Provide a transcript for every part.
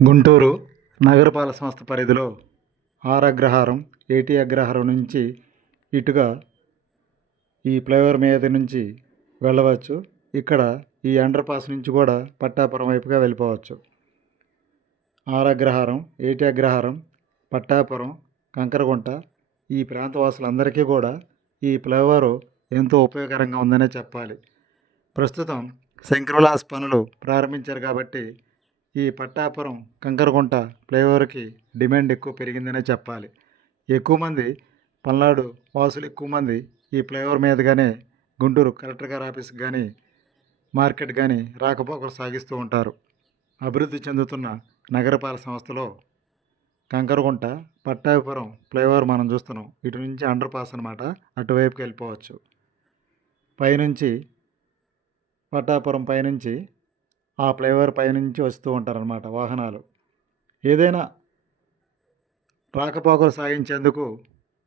గుంటూరు నగరపాలక సంస్థ పరిధిలో ఆర్ అగ్రహారం ఏటీ అగ్రహారం నుంచి ఇటుగా ఈ ఫ్లైఓవర్ మీద నుంచి వెళ్ళవచ్చు. ఇక్కడ ఈ అండర్ పాస్ నుంచి కూడా పట్టాపురం వైపుగా వెళ్ళిపోవచ్చు. ఆర్ అగ్రహారం ఏటీ అగ్రహారం పట్టాపురం కంకరగుంట ఈ ప్రాంత వాసులందరికీ కూడా ఈ ఫ్లైఓవర్ ఎంతో ఉపయోగకరంగా ఉందనే చెప్పాలి. ప్రస్తుతం శంకరవిలాస్ పనులు ప్రారంభించారు కాబట్టి ఈ పట్టాపురం కంకరగుంట ఫ్లైఓవర్కి డిమాండ్ ఎక్కువ పెరిగిందనే చెప్పాలి. ఎక్కువ మంది పల్నాడు వాసులు ఎక్కువ మంది ఈ ఫ్లైఓవర్ మీదుగానే గుంటూరు కలెక్టర్ గారి ఆఫీస్కి కానీ మార్కెట్ కానీ రాకపోకలు సాగిస్తూ ఉంటారు. అభివృద్ధి చెందుతున్న నగరపాలక సంస్థలో కంకరగుంట పట్టాభిపురం ఫ్లైఓవర్ మనం చూస్తున్నాం. ఇటు నుంచి అండర్ పాస్ అనమాట అటువైపుకి వెళ్ళిపోవచ్చు. పైనుంచి పట్టాపురం పైనుంచి ఆ ఫ్లైఓవర్ పైనుంచి వస్తూ ఉంటారనమాట వాహనాలు. ఏదైనా రాకపోకలు సాగించేందుకు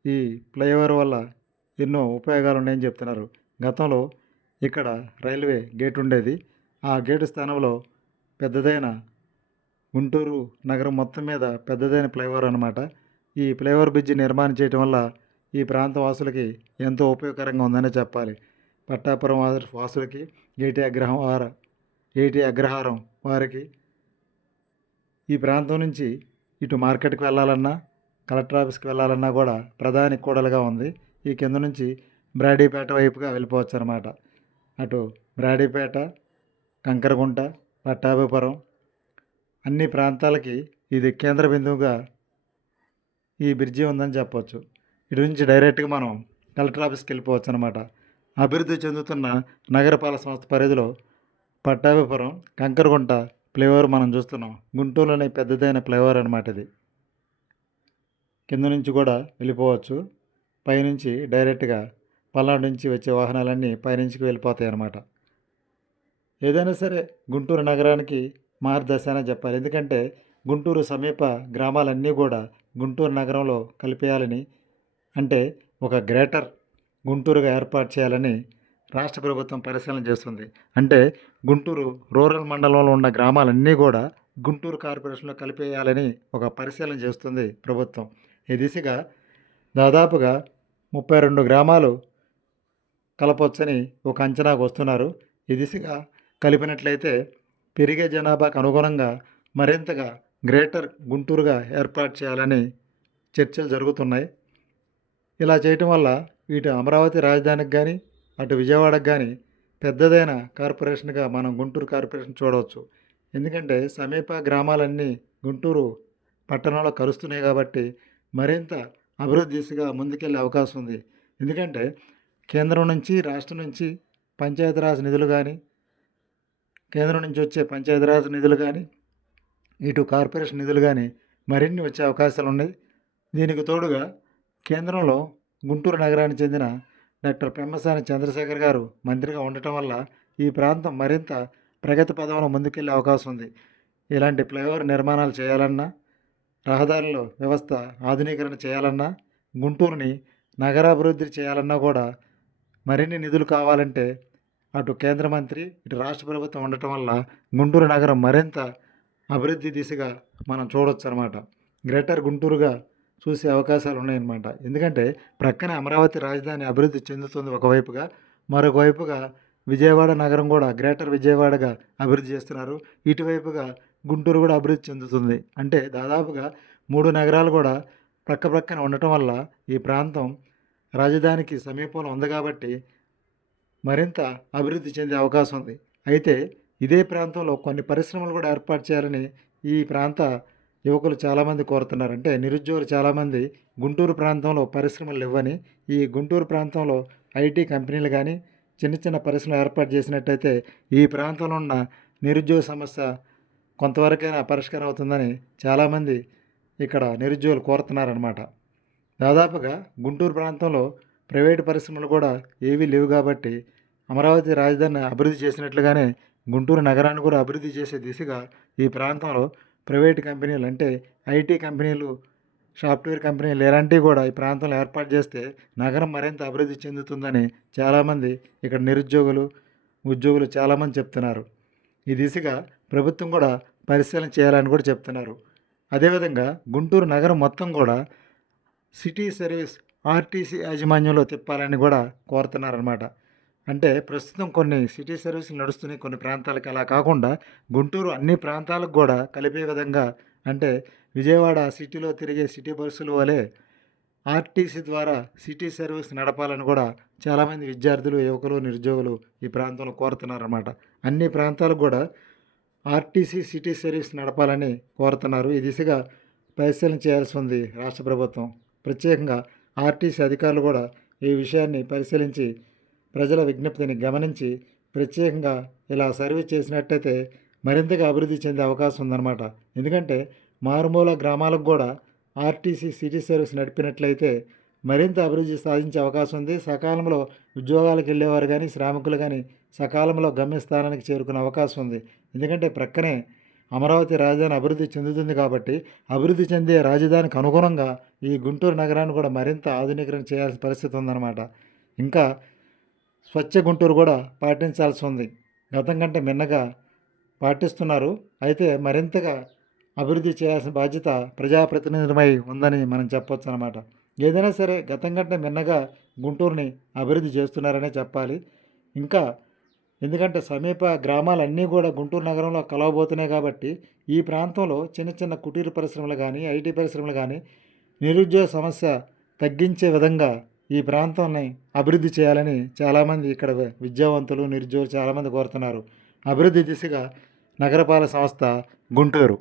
ఈ ఫ్లైఓవర్ వల్ల ఎన్నో ఉపయోగాలు ఉన్నాయని చెప్తున్నారు. గతంలో ఇక్కడ రైల్వే గేట్ ఉండేది. ఆ గేటు స్థానంలో పెద్దదైన గుంటూరు నగరం మొత్తం మీద పెద్దదైన ఫ్లైఓవర్ అనమాట ఈ ఫ్లైఓవర్ బ్రిడ్జ్ నిర్మాణం చేయడం వల్ల ఈ ప్రాంత వాసులకి ఎంతో ఉపయోగకరంగా ఉందనే చెప్పాలి. పట్టాపురం వాసులకి గేటి అగ్రహం వార ఏటి అగ్రహారం వారికి? ఈ ప్రాంతం నుంచి ఇటు మార్కెట్కి వెళ్ళాలన్నా కలెక్టర్ ఆఫీస్కి వెళ్ళాలన్నా కూడా ప్రధాని కూడలుగా ఉంది. ఈ కింద నుంచి బ్రాడీపేట వైపుగా వెళ్ళిపోవచ్చు అనమాట అటు బ్రాడీపేట కంకరగుంట పట్టాభిపురం అన్ని ప్రాంతాలకి ఇది కేంద్ర బిందువుగా ఈ బ్రిడ్జి ఉందని చెప్పవచ్చు ఇటు నుంచి డైరెక్ట్గా మనం కలెక్టర్ ఆఫీస్కి వెళ్ళిపోవచ్చు అనమాట అభివృద్ధి చెందుతున్న నగరపాలక సంస్థ పరిధిలో పట్టాభిపురం కంకరగుంట ఫ్లైఓవర్ మనం చూస్తున్నాం. గుంటూరులోనే పెద్దదైన ఫ్లైఓవర్ అనమాట ఇది. కింద నుంచి కూడా వెళ్ళిపోవచ్చు. పైనుంచి డైరెక్ట్గా పల్నాడు నుంచి వచ్చే వాహనాలన్నీ పైనుంచి వెళ్ళిపోతాయి అన్నమాట. ఏదైనా సరే గుంటూరు నగరానికి మార్గదర్శి అని చెప్పాలి. ఎందుకంటే గుంటూరు సమీప గ్రామాలన్నీ కూడా గుంటూరు నగరంలో కలిపేయాలని అంటే ఒక గ్రేటర్ గుంటూరుగా ఏర్పాటు చేయాలని రాష్ట్ర ప్రభుత్వం పరిశీలన చేస్తుంది. అంటే గుంటూరు రూరల్ మండలంలో ఉన్న గ్రామాలన్నీ కూడా గుంటూరు కార్పొరేషన్లో కలిపేయాలని ఒక పరిశీలన చేస్తుంది ప్రభుత్వం. ఈ దిశగా దాదాపుగా ముప్పై రెండు గ్రామాలు కలపొచ్చని ఒక అంచనాకు వస్తున్నారు. ఈ దిశగా కలిపినట్లయితే పెరిగే జనాభాకు అనుగుణంగా మరింతగా గ్రేటర్ గుంటూరుగా ఏర్పాటు చేయాలని చర్చలు జరుగుతున్నాయి. ఇలా చేయటం వల్ల వీటి అమరావతి రాజధానికి కానీ అటు విజయవాడకు కానీ పెద్దదైన కార్పొరేషన్గా మనం గుంటూరు కార్పొరేషన్ చూడవచ్చు. ఎందుకంటే సమీప గ్రామాలన్నీ గుంటూరు పట్టణంలో కలుస్తున్నాయి కాబట్టి మరింత అభివృద్ధి దిశగా ముందుకెళ్ళే అవకాశం ఉంది. ఎందుకంటే కేంద్రం నుంచి రాష్ట్రం నుంచి పంచాయతీరాజ్ నిధులు కానీ కేంద్రం నుంచి వచ్చే పంచాయతీరాజ్ నిధులు కానీ ఇటు కార్పొరేషన్ నిధులు కానీ మరిన్ని వచ్చే అవకాశాలు ఉన్నాయి. దీనికి తోడుగా కేంద్రంలో గుంటూరు నగరానికి చెందిన డాక్టర్ పెమ్మసాని చంద్రశేఖర్ గారు మంత్రిగా ఉండటం వల్ల ఈ ప్రాంతం మరింత ప్రగతి పదంలో ముందుకెళ్ళే అవకాశం ఉంది. ఇలాంటి ఫ్లైఓవర్ నిర్మాణాలు చేయాలన్నా రహదారుల వ్యవస్థ ఆధునీకరణ చేయాలన్నా గుంటూరుని నగరాభివృద్ధి చేయాలన్నా కూడా మరిన్ని నిధులు కావాలంటే అటు కేంద్ర మంత్రి ఇటు రాష్ట్ర ప్రభుత్వం ఉండటం వల్ల గుంటూరు నగరం మరింత అభివృద్ధి దిశగా మనం చూడొచ్చు అనమాట గ్రేటర్ గుంటూరుగా చూసే అవకాశాలు ఉన్నాయన్నమాట ఎందుకంటే ప్రక్కన అమరావతి రాజధాని అభివృద్ధి చెందుతుంది ఒకవైపుగా మరొకవైపుగా విజయవాడ నగరం కూడా గ్రేటర్ విజయవాడగా అభివృద్ధి చేస్తున్నారు. ఇటువైపుగా గుంటూరు కూడా అభివృద్ధి చెందుతుంది. అంటే దాదాపుగా మూడు నగరాలు కూడా ప్రక్క ప్రక్కన ఉండటం వల్ల ఈ ప్రాంతం రాజధానికి సమీపంలో ఉంది కాబట్టి మరింత అభివృద్ధి చెందే అవకాశం ఉంది. అయితే ఇదే ప్రాంతంలో కొన్ని పరిశ్రమలు కూడా ఏర్పాటు చేయాలని ఈ ప్రాంత యువకులు చాలామంది కోరుతున్నారు అంటే నిరుద్యోగులు చాలామంది గుంటూరు ప్రాంతంలో పరిశ్రమలు ఇవ్వని ఈ గుంటూరు ప్రాంతంలో ఐటీ కంపెనీలు కానీ చిన్న చిన్న పరిశ్రమలు ఏర్పాటు చేసినట్టయితే ఈ ప్రాంతంలో ఉన్న నిరుద్యోగ సమస్య కొంతవరకైనా పరిష్కారం అవుతుందని చాలామంది ఇక్కడ నిరుద్యోగులు కోరుతున్నారనమాట దాదాపుగా గుంటూరు ప్రాంతంలో ప్రైవేటు పరిశ్రమలు కూడా ఏవీ లేవు కాబట్టి అమరావతి రాజధాని అభివృద్ధి చేసినట్లుగానే గుంటూరు నగరాన్ని కూడా అభివృద్ధి చేసే దిశగా ఈ ప్రాంతంలో ప్రైవేట్ కంపెనీలు అంటే ఐటీ కంపెనీలు సాఫ్ట్వేర్ కంపెనీలు ఇలాంటివి కూడా ఈ ప్రాంతంలో ఏర్పాటు చేస్తే నగరం మరింత అభివృద్ధి చెందుతుందని చాలామంది ఇక్కడ నిరుద్యోగులు ఉద్యోగులు చాలామంది చెప్తున్నారు. ఈ దిశగా ప్రభుత్వం కూడా పరిశీలన చేయాలని కూడా చెప్తున్నారు. అదేవిధంగా గుంటూరు నగరం మొత్తం కూడా సిటీ సర్వీస్ ఆర్టీసీ యాజమాన్యంలో తిప్పాలని కూడా కోరుతున్నారనమాట అంటే ప్రస్తుతం కొన్ని సిటీ సర్వీసులు నడుస్తున్నాయి కొన్ని ప్రాంతాలకు. అలా కాకుండా గుంటూరు అన్ని ప్రాంతాలకు కూడా కలిపే విధంగా అంటే విజయవాడ సిటీలో తిరిగే సిటీ బస్సుల వలె ఆర్టీసీ ద్వారా సిటీ సర్వీస్ నడపాలని కూడా చాలామంది విద్యార్థులు యువకులు నిరుద్యోగులు ఈ ప్రాంతంలో కోరుతున్నారన్నమాట. అన్ని ప్రాంతాలకు కూడా ఆర్టీసీ సిటీ సర్వీస్ నడపాలని కోరుతున్నారు. ఈ దిశగా పరిశీలన చేయాల్సి ఉంది రాష్ట్ర ప్రభుత్వం. ప్రత్యేకంగా ఆర్టీసీ అధికారులు కూడా ఈ విషయాన్ని పరిశీలించి ప్రజల విజ్ఞప్తిని గమనించి ప్రత్యేకంగా ఇలా సర్వే చేసినట్టయితే మరింతగా అభివృద్ధి చెందే అవకాశం ఉందన్నమాట. ఎందుకంటే మారుమూల గ్రామాలకు కూడా ఆర్టీసీ సిటీ సర్వీస్ నడిపినట్లయితే మరింత అభివృద్ధి సాధించే అవకాశం ఉంది. సకాలంలో ఉద్యోగాలకు వెళ్ళేవారు కానీ శ్రామికులు కానీ సకాలంలో గమ్యస్థానానికి చేరుకునే అవకాశం ఉంది. ఎందుకంటే ప్రక్కనే అమరావతి రాజధాని అభివృద్ధి చెందుతుంది కాబట్టి అభివృద్ధి చెందే రాజధానికి అనుగుణంగా ఈ గుంటూరు నగరాన్ని కూడా మరింత ఆధునీకరణ చేయాల్సిన పరిస్థితి ఉందన్నమాట. ఇంకా స్వచ్ఛ గుంటూరు కూడా పాటించాల్సి ఉంది గతం కంటే మిన్నగా పాటిస్తున్నారు. అయితే మరింతగా అభివృద్ధి చేయాల్సిన బాధ్యత ప్రజాప్రతినిధులమై ఉందని మనం చెప్పొచ్చు అనమాట ఏదైనా సరే గతం కంటే మిన్నగా గుంటూరుని అభివృద్ధి చేస్తున్నారనే చెప్పాలి. ఇంకా ఎందుకంటే సమీప గ్రామాలన్నీ కూడా గుంటూరు నగరంలో కలవబోతున్నాయి కాబట్టి ఈ ప్రాంతంలో చిన్న చిన్న కుటీర పరిశ్రమలు కానీ ఐటీ పరిశ్రమలు కానీ నిరుద్యోగ సమస్య తగ్గించే విధంగా ఈ ప్రాంతాన్ని అభివృద్ధి చేయాలని చాలామంది ఇక్కడ విద్యావంతులు నిరుద్యోగులు చాలామంది కోరుతున్నారు. అభివృద్ధి దిశగా నగరపాలక సంస్థ గుంటూరు.